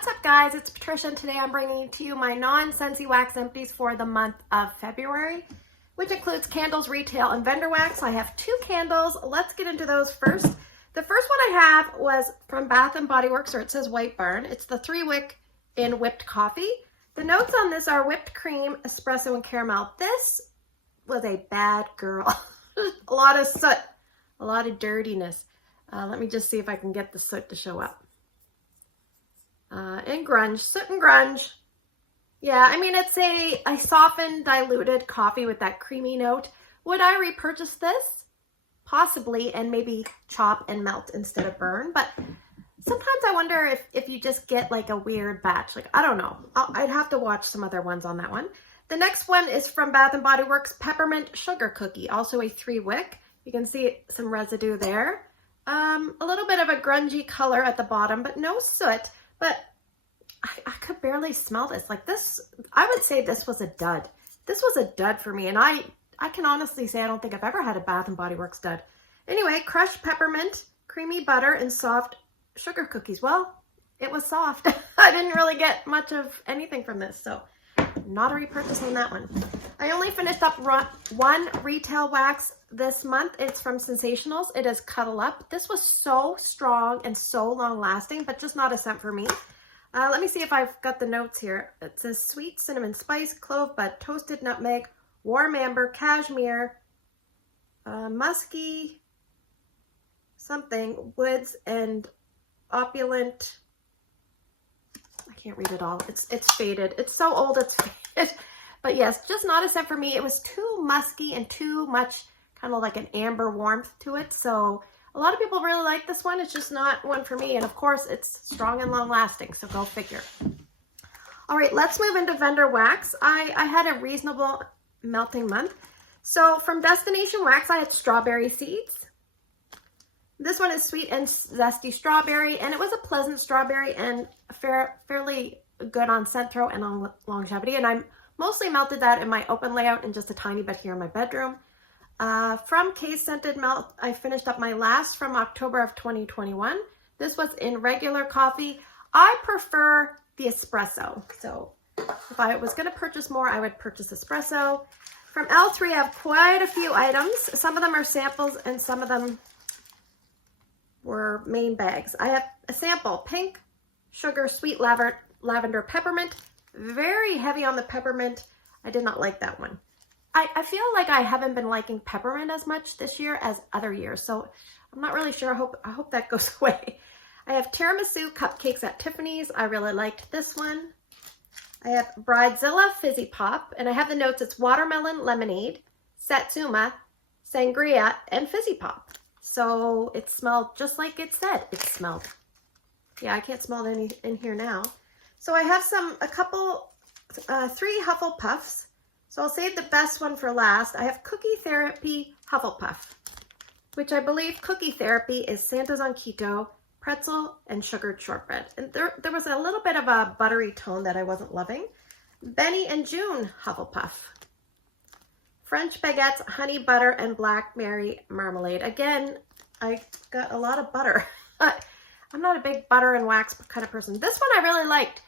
What's up, guys? It's Patricia, and today I'm bringing to you my Non-Scentsy wax empties for the month of February, which includes candles, retail, and vendor wax. I have 2 candles. Let's get into those first. The first one I have was from Bath & Body Works, or it says White Barn. It's the 3-wick in whipped coffee. The notes on this are whipped cream, espresso, and caramel. This was a bad girl. A lot of soot, a lot of dirtiness. Let me just see if I can get the soot to show up. And grunge, soot and grunge. Yeah, I mean, it's a softened, diluted coffee with that creamy note. Would I repurchase this? Possibly, and maybe chop and melt instead of burn. But sometimes I wonder if you just get like a weird batch. Like, I don't know. I'd have to watch some other ones on that one. The next one is from Bath & Body Works Peppermint Sugar Cookie, also a 3-wick. You can see some residue there. A little bit of a grungy color at the bottom, but no soot. But I could barely smell this. Like this, I would say this was a dud. This was a dud for me. And I can honestly say I don't think I've ever had a Bath & Body Works dud. Anyway, crushed peppermint, creamy butter, and soft sugar cookies. Well, it was soft. I didn't really get much of anything from this, so not a repurchase on that one. I only finished up one retail wax this month. It's from Scentsationals. It is Cuddle Up. This was so strong and so long lasting, but just not a scent for me. Let me see if I've got the notes here. It says sweet cinnamon spice, clove bud, toasted nutmeg, warm amber, cashmere, musky, something, woods, and opulent. I can't read it all. It's faded. It's so old, it's faded. But yes, just not a scent for me. It was too musky and too much kind of like an amber warmth to it. So a lot of people really like this one. It's just not one for me. And of course, it's strong and long lasting. So go figure. All right, let's move into vendor wax. I had a reasonable melting month. So from Destination Wax, I had strawberry seeds. This one is sweet and zesty strawberry, and it was a pleasant strawberry and fairly good on scent throw and on longevity. And I mostly melted that in my open layout and just a tiny bit here in my bedroom. From Case Scented Melt, I finished up my last from October of 2021. This was in regular coffee. I prefer the espresso. So if I was going to purchase more, I would purchase espresso. From L3, I have quite a few items. Some of them are samples and some of them were main bags. I have a sample, pink sugar sweet lavender peppermint. Very heavy on the peppermint. I did not like that one. I feel like I haven't been liking peppermint as much this year as other years, so I'm not really sure. I hope that goes away. I have tiramisu cupcakes at Tiffany's. I really liked this one. I have Bridezilla Fizzy Pop, and I have the notes. It's watermelon lemonade, satsuma, sangria, and fizzy pop. So it smelled just like it said it smelled. Yeah, I can't smell any in here now. So I have 3 Hufflepuffs. So I'll save the best one for last. I have Cookie Therapy Hufflepuff, which I believe Cookie Therapy is Santa's on Keto, pretzel, and sugared shortbread. And there was a little bit of a buttery tone that I wasn't loving. Benny and June Hufflepuff. French baguettes, honey butter, and blackberry marmalade. Again, I got a lot of butter. I'm not a big butter and wax kind of person. This one I really liked.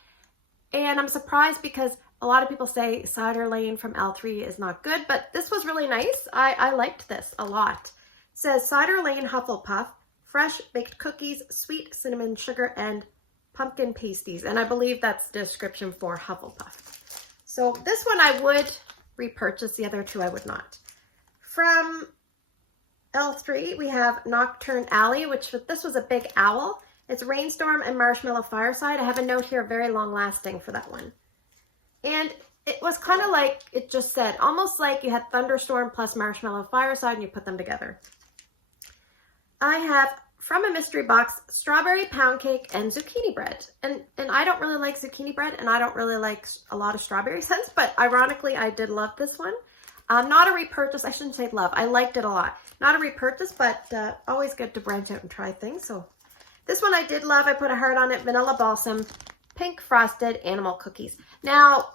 And I'm surprised because a lot of people say Cider Lane from L3 is not good, but this was really nice. I liked this a lot. It says Cider Lane Hufflepuff, fresh baked cookies, sweet cinnamon sugar, and pumpkin pasties. And I believe that's the description for Hufflepuff. So this one I would repurchase. The other 2 I would not. From L3, we have Nocturne Alley, this was a big owl. It's Rainstorm and Marshmallow Fireside. I have a note here, very long lasting for that one. And it was kind of like it just said, almost like you had Thunderstorm plus Marshmallow Fireside and you put them together. I have from a mystery box, Strawberry Pound Cake and Zucchini Bread. And I don't really like zucchini bread, and I don't really like a lot of strawberry scents, but ironically, I did love this one. Not a repurchase. I shouldn't say love. I liked it a lot. Not a repurchase, but always good to branch out and try things. So this one I did love. I put a heart on it. Vanilla Balsam, pink frosted animal cookies. Now,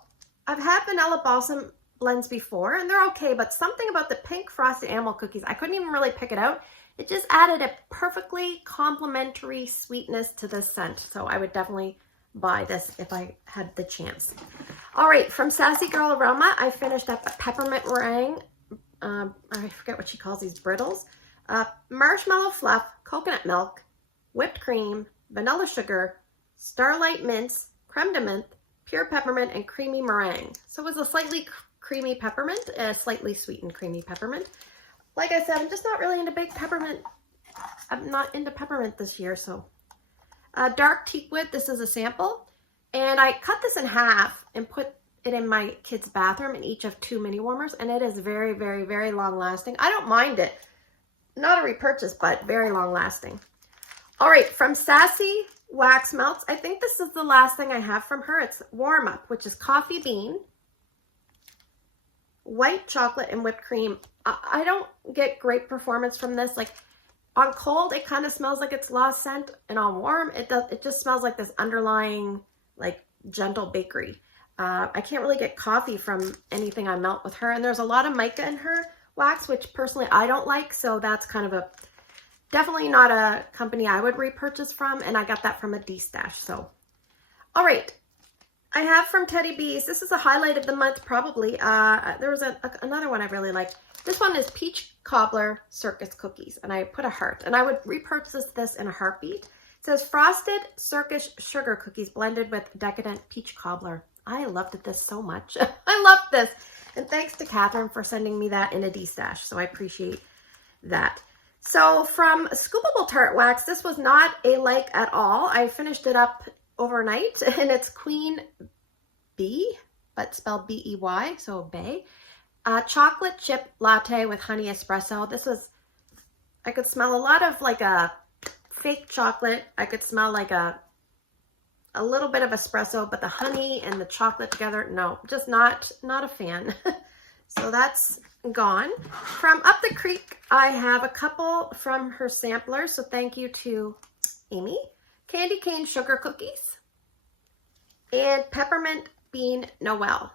I've had vanilla balsam blends before, and they're okay, but something about the pink frosted animal cookies, I couldn't even really pick it out. It just added a perfectly complementary sweetness to this scent. So I would definitely buy this if I had the chance. All right, from Sassy Girl Aroma, I finished up a peppermint meringue. I forget what she calls these brittles. Marshmallow fluff, coconut milk, whipped cream, vanilla sugar, starlight mints, creme de menthe, pure peppermint, and creamy meringue. So it was a slightly creamy peppermint, a slightly sweetened creamy peppermint. Like I said, I'm just not really into big peppermint. I'm not into peppermint this year, so. Dark teakwood, this is a sample. And I cut this in half and put it in my kid's bathroom in each of 2 mini warmers, and it is very, very, very long lasting. I don't mind it. Not a repurchase, but very long lasting. All right, from Sassy Wax Melts, I think this is the last thing I have from her. It's Warm Up, which is coffee bean, white chocolate, and whipped cream. I don't get great performance from this. Like on cold, it kind of smells like it's lost scent, and on warm, it just smells like this underlying like gentle bakery. I can't really get coffee from anything I melt with her, and there's a lot of mica in her wax, which personally I don't like, so that's kind of definitely not a company I would repurchase from, and I got that from a D-stash. So, all right, I have from Teddy Bees. This is a highlight of the month probably. There was another one I really liked. This one is Peach Cobbler Circus Cookies, and I put a heart, and I would repurchase this in a heartbeat. It says Frosted Circus Sugar Cookies blended with decadent peach cobbler. I loved this so much. I loved this. And thanks to Catherine for sending me that in a D-stash. So I appreciate that. So from Scoopable Tart Wax, this was not a like at all. I finished it up overnight, and it's Queen Bee, but spelled B-E-Y, so bay. Chocolate chip latte with honey espresso. This was, I could smell a lot of like a fake chocolate. I could smell like a little bit of espresso, but the honey and the chocolate together, no, just not a fan. So that's gone. From Up the Creek, I have a couple from her samplers, so thank you to Amy. Candy cane sugar cookies and peppermint bean Noel.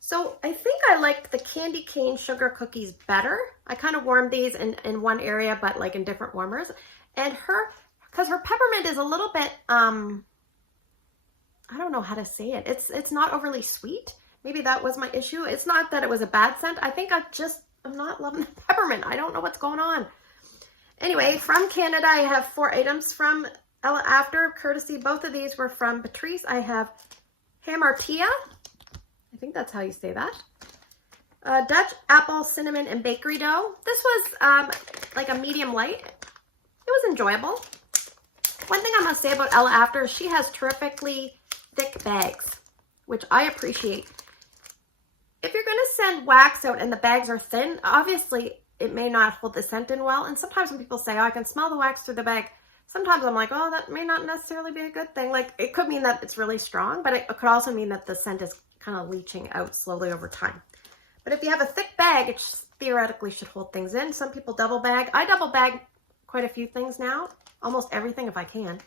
So I think I liked the candy cane sugar cookies better. I kind of warmed these in one area, but like in different warmers. And because her peppermint is a little bit, I don't know how to say it. It's not overly sweet. Maybe that was my issue. It's not that it was a bad scent. I think I'm not loving the peppermint. I don't know what's going on. Anyway, from Canada, I have 4 items from Ella After, courtesy. Both of these were from Patrice. I have Hamartia. I think that's how you say that. Dutch apple, cinnamon, and bakery dough. This was like a medium light. It was enjoyable. One thing I must say about Ella After is she has terrifically thick bags, which I appreciate. If you're going to send wax out and the bags are thin, obviously it may not hold the scent in well. And sometimes when people say, oh, I can smell the wax through the bag, sometimes I'm like, oh, that may not necessarily be a good thing. Like, it could mean that it's really strong, but it could also mean that the scent is kind of leaching out slowly over time. But if you have a thick bag, it theoretically should hold things in. Some people double bag. I double bag quite a few things now, almost everything if I can,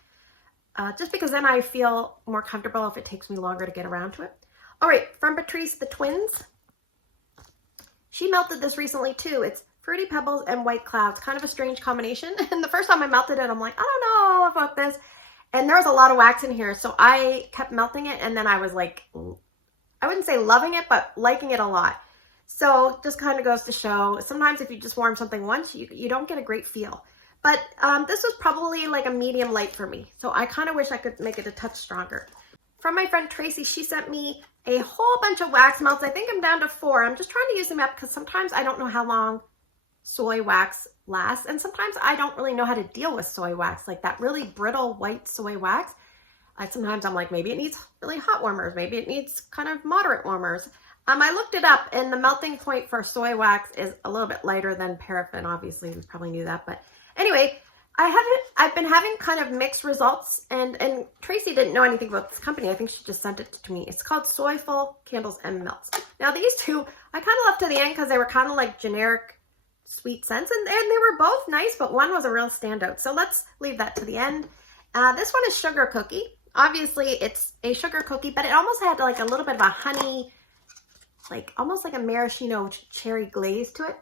just because then I feel more comfortable if it takes me longer to get around to it. All right, from Patrice, the twins. She melted this recently too. It's Fruity Pebbles and White Clouds, kind of a strange combination. And the first time I melted it, I'm like, I don't know about this. And there was a lot of wax in here, so I kept melting it, and then I was like, I wouldn't say loving it, but liking it a lot. So just kind of goes to show, sometimes if you just warm something once, you don't get a great feel. But this was probably like a medium light for me. So I kind of wish I could make it a touch stronger. From my friend Tracy, she sent me a whole bunch of wax melts. I think I'm down to 4. I'm just trying to use them up because sometimes I don't know how long soy wax lasts. And sometimes I don't really know how to deal with soy wax, like that really brittle white soy wax. Sometimes I'm like, maybe it needs really hot warmers. Maybe it needs kind of moderate warmers. I looked it up, and the melting point for soy wax is a little bit lighter than paraffin. Obviously, we probably knew that. But anyway, I've been having kind of mixed results, and Tracy didn't know anything about this company. I think she just sent it to me. It's called Soyful Candles and Melts. Now, these two, I kind of left to the end because they were kind of like generic sweet scents, and they were both nice, but one was a real standout. So let's leave that to the end. This one is Sugar Cookie. Obviously, it's a sugar cookie, but it almost had like a little bit of a honey, like almost like a maraschino cherry glaze to it.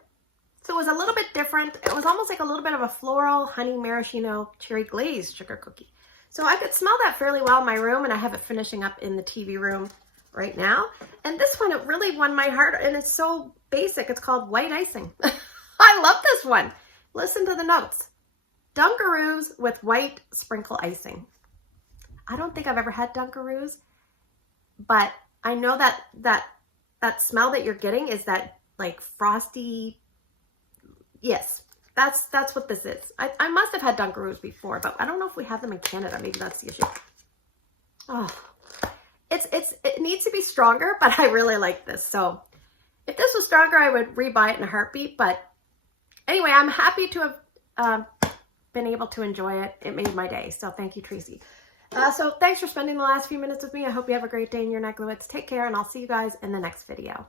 So it was a little bit different. It was almost like a little bit of a floral honey maraschino cherry glazed sugar cookie. So I could smell that fairly well in my room, and I have it finishing up in the TV room right now. And this one, it really won my heart, and it's so basic. It's called White Icing. I love this one. Listen to the notes. Dunkaroos with white sprinkle icing. I don't think I've ever had Dunkaroos, but I know that smell that you're getting is that like frosty, yes, that's what this is. I must have had Dunkaroos before, but I don't know if we have them in Canada. Maybe that's the issue. Oh, it needs to be stronger, but I really like this. So if this was stronger, I would rebuy it in a heartbeat. But anyway, I'm happy to have been able to enjoy it. It made my day. So thank you, Tracy. So thanks for spending the last few minutes with me. I hope you have a great day in your neck of the woods. Take care, and I'll see you guys in the next video.